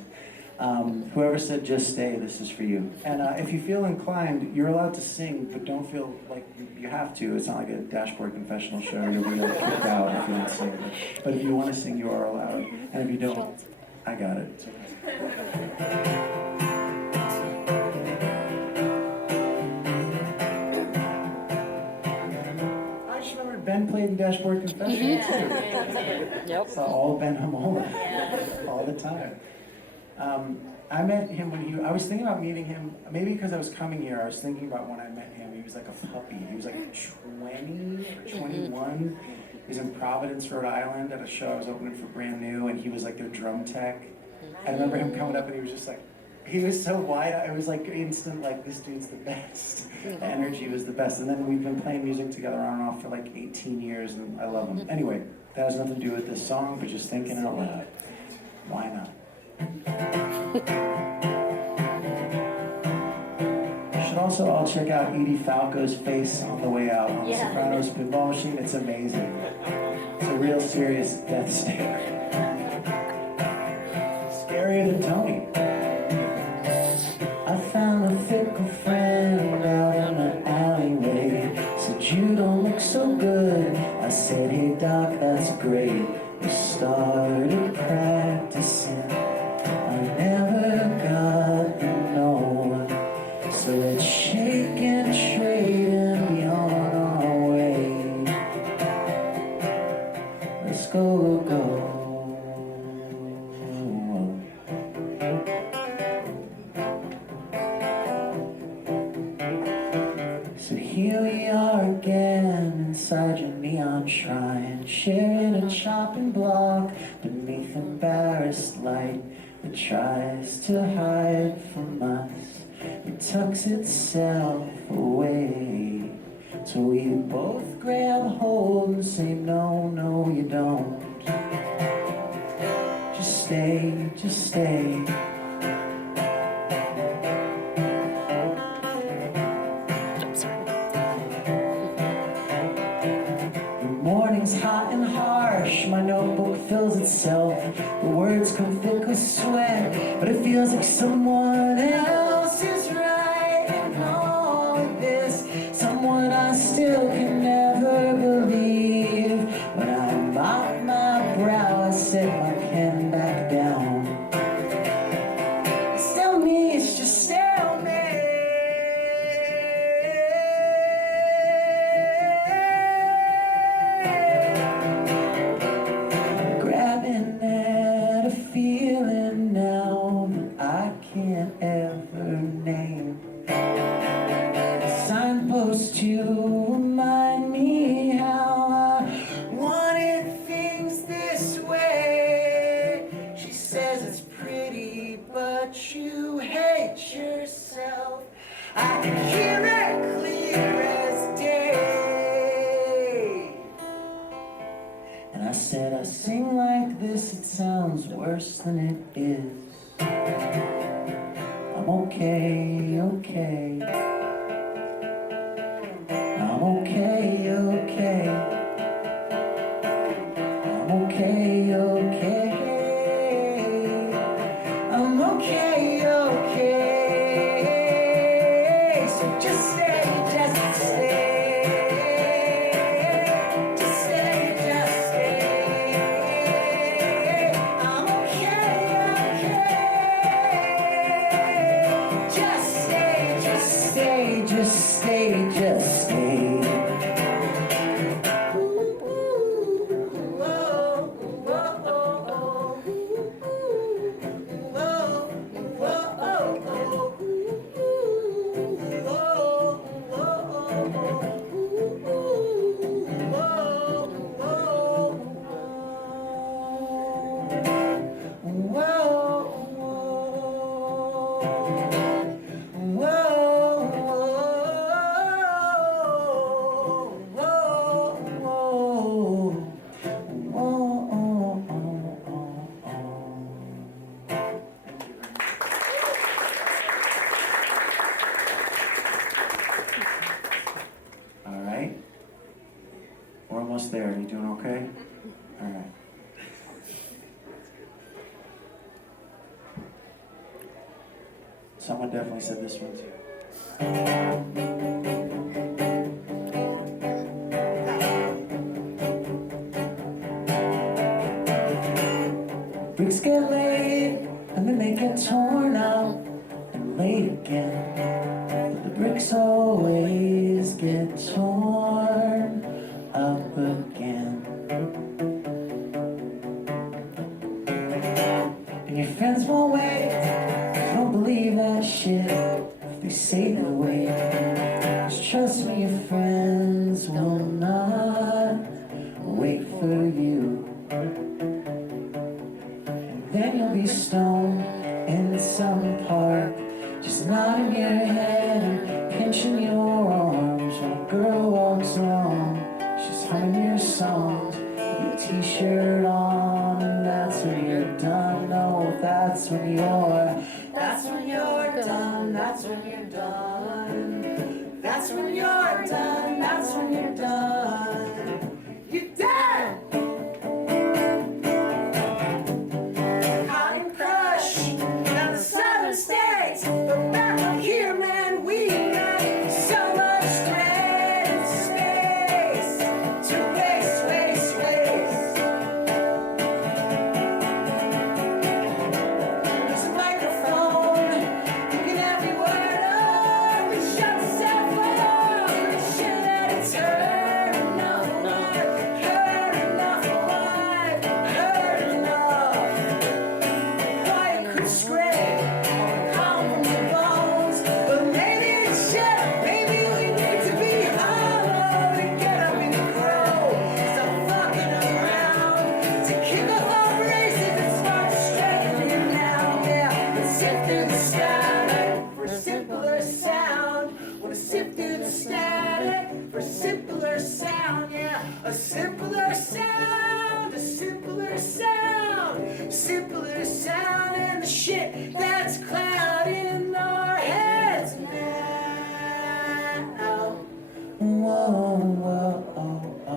Whoever said just stay, this is for you. And if you feel inclined, you're allowed to sing, but don't feel like you have to. It's not like a dashboard confessional show. You'll be like kicked out if you don't sing. But if you want to sing, you are allowed. And if you don't, I got it. It's okay. I just remembered Ben played in Dashboard Confessional too. Yep. Saw all Ben Hamola all the time. I met him I was thinking about meeting him, maybe because I was coming here, I was thinking about when I met him. He was like a puppy. He was like 20 or 21. He was in Providence, Rhode Island at a show I was opening for Brand New, and he was like their drum tech. I remember him coming up and he was just like, he was so wide, it was like instant, like, this dude's the best. The energy was the best. And then we've been playing music together on and off for like 18 years, and I love him. Anyway, that has nothing to do with this song, but just thinking out loud. Why not? You should also all check out Edie Falco's face on the way out on the Sopranos pinball machine. It's amazing. It's a real serious death stare. Scarier than Tony. I found a fickle friend out in an alleyway. Said, you don't look so good. I said, hey doc, that's great. We started practicing. I never got the no. So let's shake and trade and be on our way. Let's go, go. So here we are again inside your neon shrine, sharing a chopping block beneath embarrassed light that tries to hide from us. It tucks itself away, so we both grab hold and say, no, no, you don't. Just stay, just stay. Morning's hot and harsh, my notebook fills itself. The words come thick with sweat, but it feels like someone else is writing all of this. Someone I still can never believe. When I mop my brow, I set my pen back down. It's still me, it's just still me. Feeling now that I can't ever name. A signpost to remind me how I wanted things this way. She says it's pretty, but you hate yourself. I can hear it clear as day. And I said, I sing like this, it sounds worse than it is. I'm okay, okay. I'm okay, okay. I'm okay, okay. I'm okay, okay. So just stay, just stay. Just stay, just stay. I'm okay. All right. We're almost there. You doing okay? All right. Someone definitely said this one too. Bricks get laid, and then they get torn out and laid again. But the bricks always get torn up again. And your friends won't wait, don't believe that shit if they say they'll wait. Just trust me, your friends will not wait for you. Then you'll be stoned in some park, just nodding your head and pinching your arms when a girl walks along. She's humming your songs with your t-shirt on, and that's when you're done. No, that's when you're done. That's when you're done. That's when you're done. That's when you're done. You're done. States, but back up here, man, we got so much space to waste. There's a microphone, you can have your word up, and shut yourself up, and shit that it's heard enough, heard enough, heard enough. Quiet could scrape. A simpler sound, and the shit that's clouding our heads now. Whoa, whoa, oh, oh.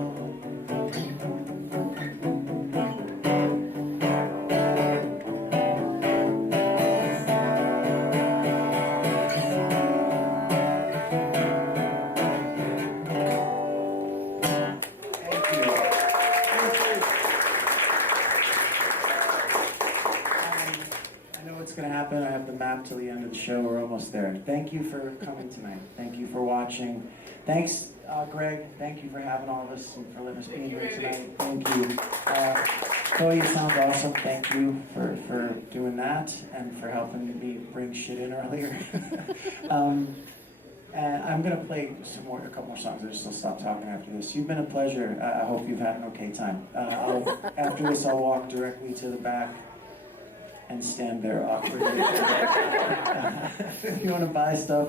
What's going to happen? I have the map till the end of the show. We're almost there. Thank you for coming tonight. Thank you for watching. Thanks, Greg. Thank you for having all of us and for letting us be here tonight. Thank you. Chloe, you sound awesome. Thank you for doing that and for helping me bring shit in earlier. And I'm going to play a couple more songs. I'll just stop talking after this. You've been a pleasure. I hope you've had an okay time. After this, I'll walk directly to the back and stand there awkwardly. If you want to buy stuff,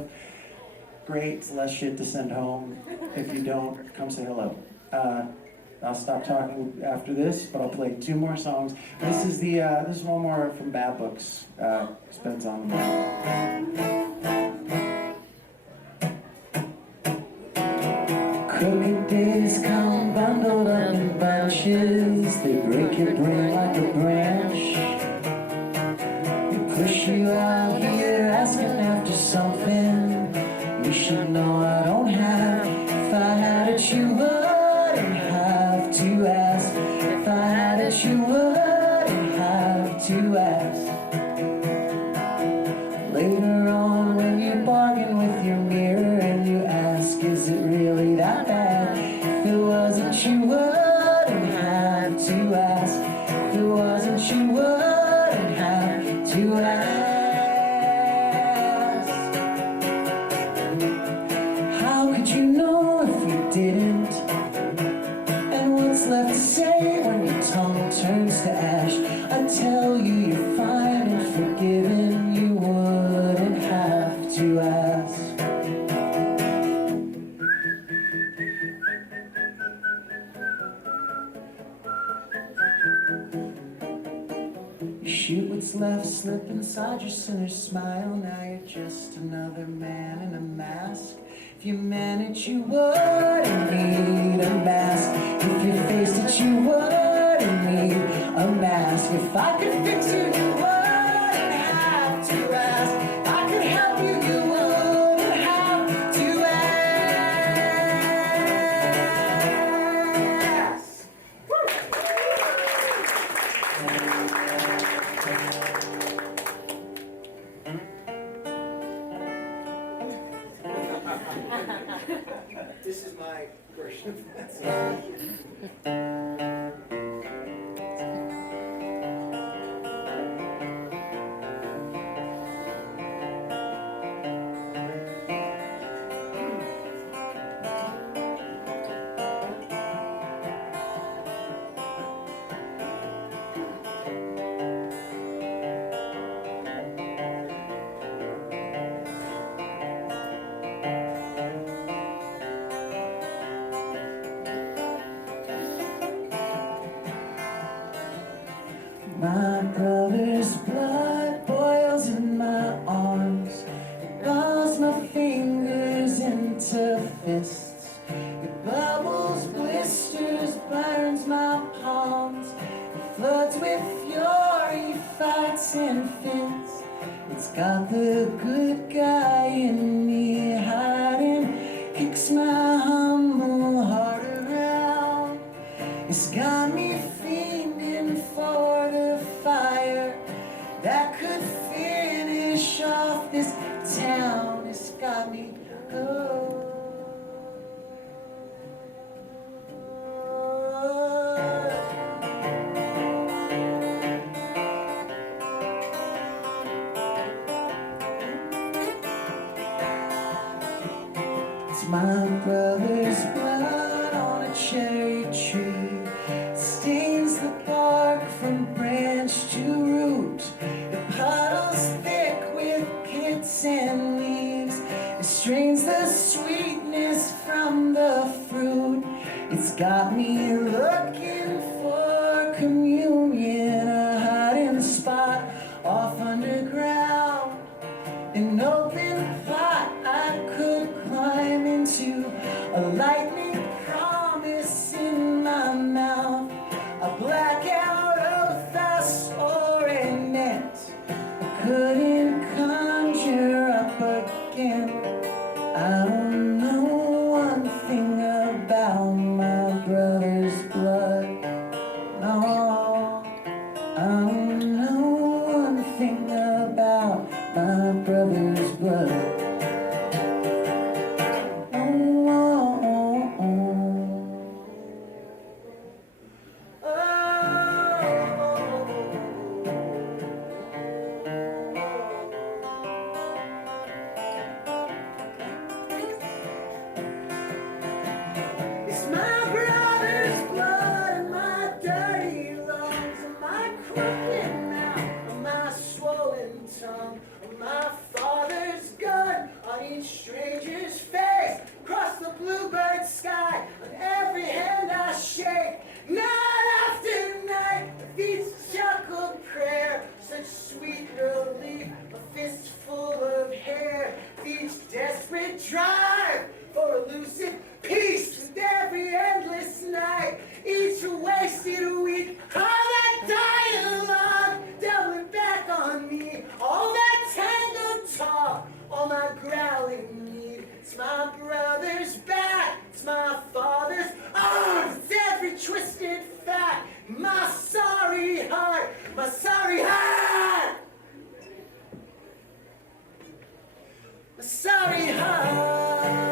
great, it's less shit to send home. If you don't, come say hello. I'll stop talking after this, but I'll play two more songs. This is one more from Bad Books. Spends on the mind. Crooked days come bundled up in bunches. They break your brain like a branch. Push you out here asking after something you should know I don't have. If I had it, you wouldn't have to ask. If I had it, you wouldn't have to ask. Later on when you bargain with your mirror and you ask, is it really that bad? slip inside your sinner's smile. Now you're just another man in a mask. If you meant it, you wouldn't need a mask. If you faced it, you wouldn't need a mask. If I could fix you, you wouldn't have to ask. If I could help you, you wouldn't have to ask. This is my version of that song. My brother's blood boils in my arms. It balls my fingers into fists. It bubbles, blisters, burns my palms. It floods with fury, fights and fits. It's got the good guy in me hiding, kicks my humble heart around. It's got me fiending for the fire that could finish off this town. It's got me It's my brother's blood on a cherry tree. Stains the bark from branch to root. It puddles thick with pits and leaves. It strains the sweetness from the fruit. It's got me looking for communion, a hiding spot off underground. An open pot I could climb into, a lightning promise in my mouth, a blackout oath I swore and meant I couldn't conjure up again. I don't know one thing about my brother's blood. No, I don't know one thing about my brother's blood. It's my brother's blood and my dirty lungs and my crooked mouth and my swollen tongue and my father's gun on each stranger's face. Across the bluebird sky, on every hand I shake. Night after night, a feast chuckled prayer, such sweet relief, a fistful of hair. Each desperate drive for elusive peace with every endless night. Each wasted week, all that dialogue doubling back on me. All that tangled talk, all my growling need. It's my brother's back, it's my father's arms. It's every twisted fact, my sorry heart, my sorry heart. My sorry heart.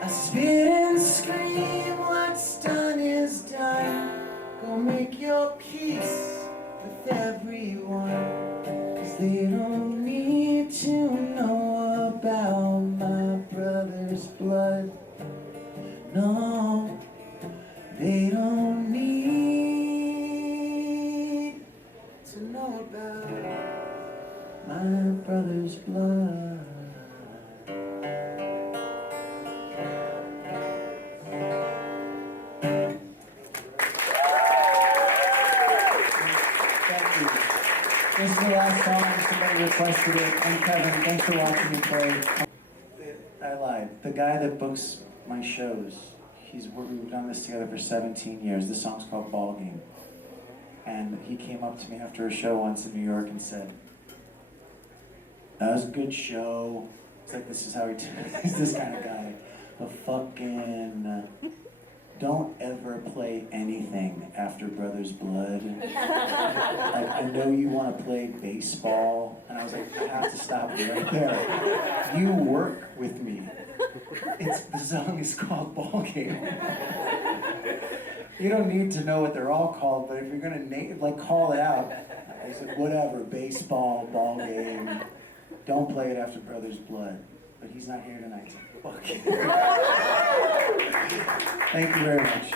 I spit and scream, what's done is done. Go make your peace with everyone, 'cause they don't need to know about my brother's blood. No, they don't need to know about my Somebody requested it. I'm Kevin. Thanks for watching me play. I lied. The guy that books my shows, we've done this together for 17 years. This song's called Ball Game. And he came up to me after a show once in New York and said, "That was a good show." It's like, this is how he's this kind of guy. But fucking, don't ever play anything after Brother's Blood. Like, I know you want to play baseball. And I was like, I have to stop you right there. You work with me. The song is called Ball Game. You don't need to know what they're all called, but if you're gonna call it out, I said, whatever, baseball, ball game. Don't play it after Brother's Blood. But he's not here tonight, so fuck you. Thank you very much.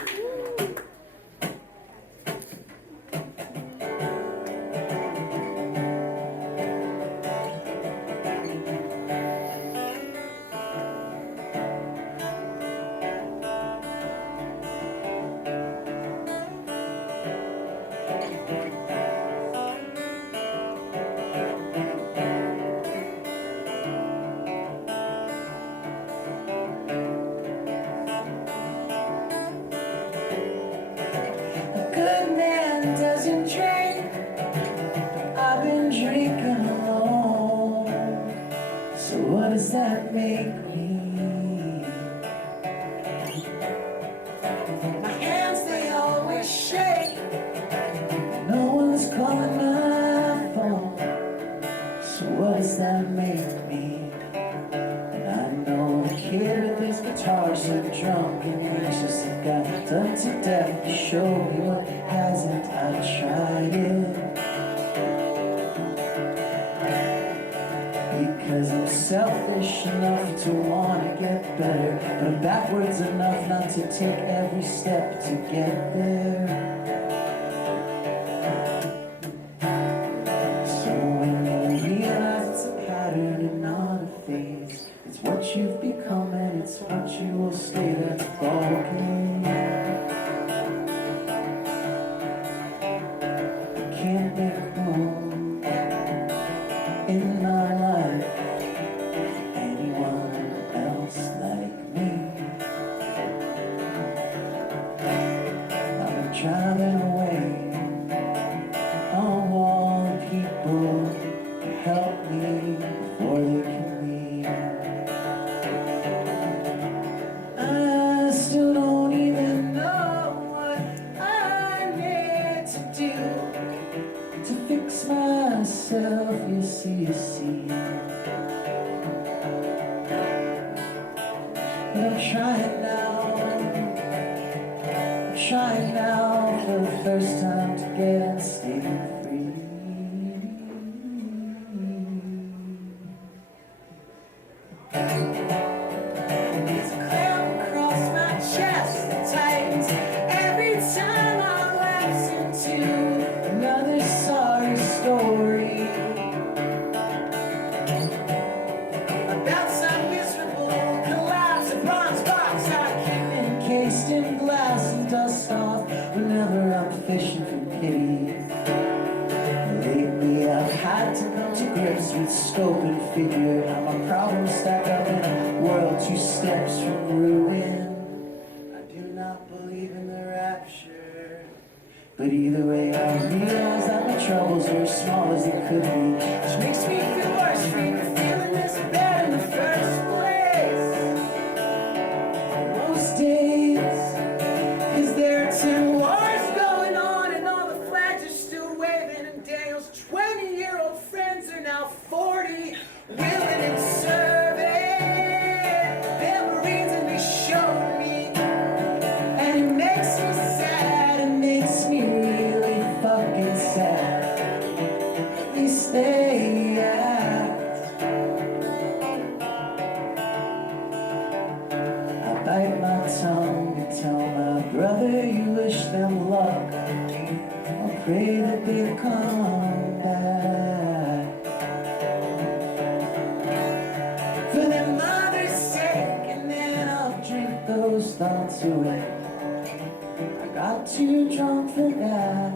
Good man doesn't drink. I've been drinking alone. So what does that make me? My hands, they always shake. No one's calling my phone. So what does that make me? And I know the kid with his guitar so drunk and anxious and got done to death to show me what hasn't I tried it. Because I'm selfish enough to want to get better, but I'm backwards enough not to take every step to get there. So when you realize it's a pattern and not a phase, it's what you've become and it's what you will stay. That's ball game. I can't make room in my life anyone else like me. I've been driving away. I want people to help me before they can leave. I still don't even know what I need to do to fix myself, you see. But I'm trying now for the first time to get and stay free. There's a clamp across my chest that tightens every time I lapse into another sorry story about some miserable collapse, a bronze box I keep encased in glass and dust off whenever I'm fishing for pity. Lately I've had to come to grips with scope and figure how my problems stack up in a world 2 steps from ruin. I do not believe in the rapture, but either way I realize that my troubles are as small as they could be, which makes me feel worse for even feeling this bad in the first place. Most days, 'cause there are 10 wars going on and all the flags are still waving, and Daniel's 20-year-old friends are now 40, willing and serving. They're Marines and they showed me, and it makes me sad, it makes me really fucking sad. At least they act. I bite my tongue and tell my brother you wish them luck. I'll pray that they come back. For their mother's sake, and then I'll drink those thoughts away. I got too drunk for that.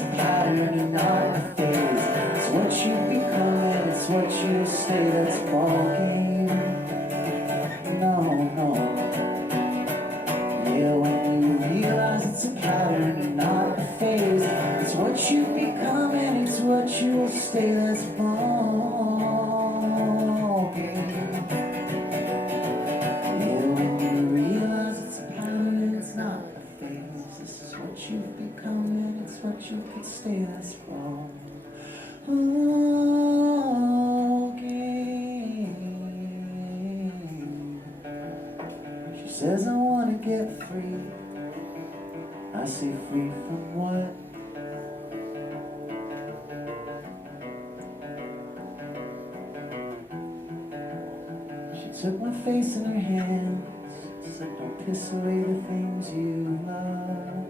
it's a pattern and not a phase. It's what you become and it's what you stay, that's a ball game. No, no. Yeah, when you realize it's a pattern and not a phase, it's what you become and it's what you'll stay, that's a ball game. Yeah, when you realize it's a pattern and it's not a phase, this is what you've become and it's what you could stay, that's a ball game. She says I wanna get free. I say free from what? She took my face in her hands, said don't piss away the things you love.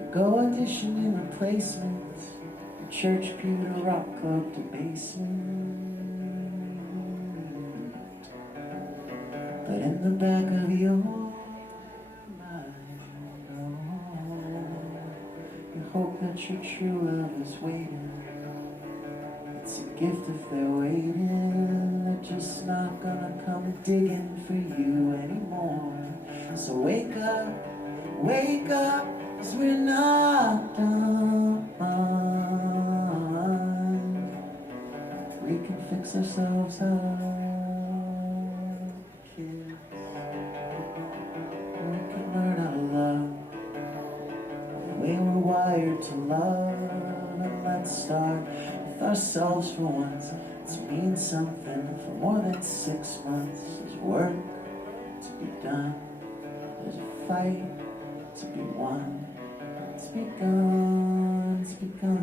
You go audition in replacements, church pew to rock club to basement. But in the back of your mind, you hope that your true love is waiting. It's a gift if they're waiting. They're just not gonna come digging for you anymore. So wake up, 'cause we're not done. We can fix ourselves up, kids. We can learn how to love the way we're wired to love. And let's start with ourselves for once. Let's mean something for more than 6 months. There's work to be done. There's a fight to be won. It's begun, it's begun.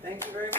Thank you very much.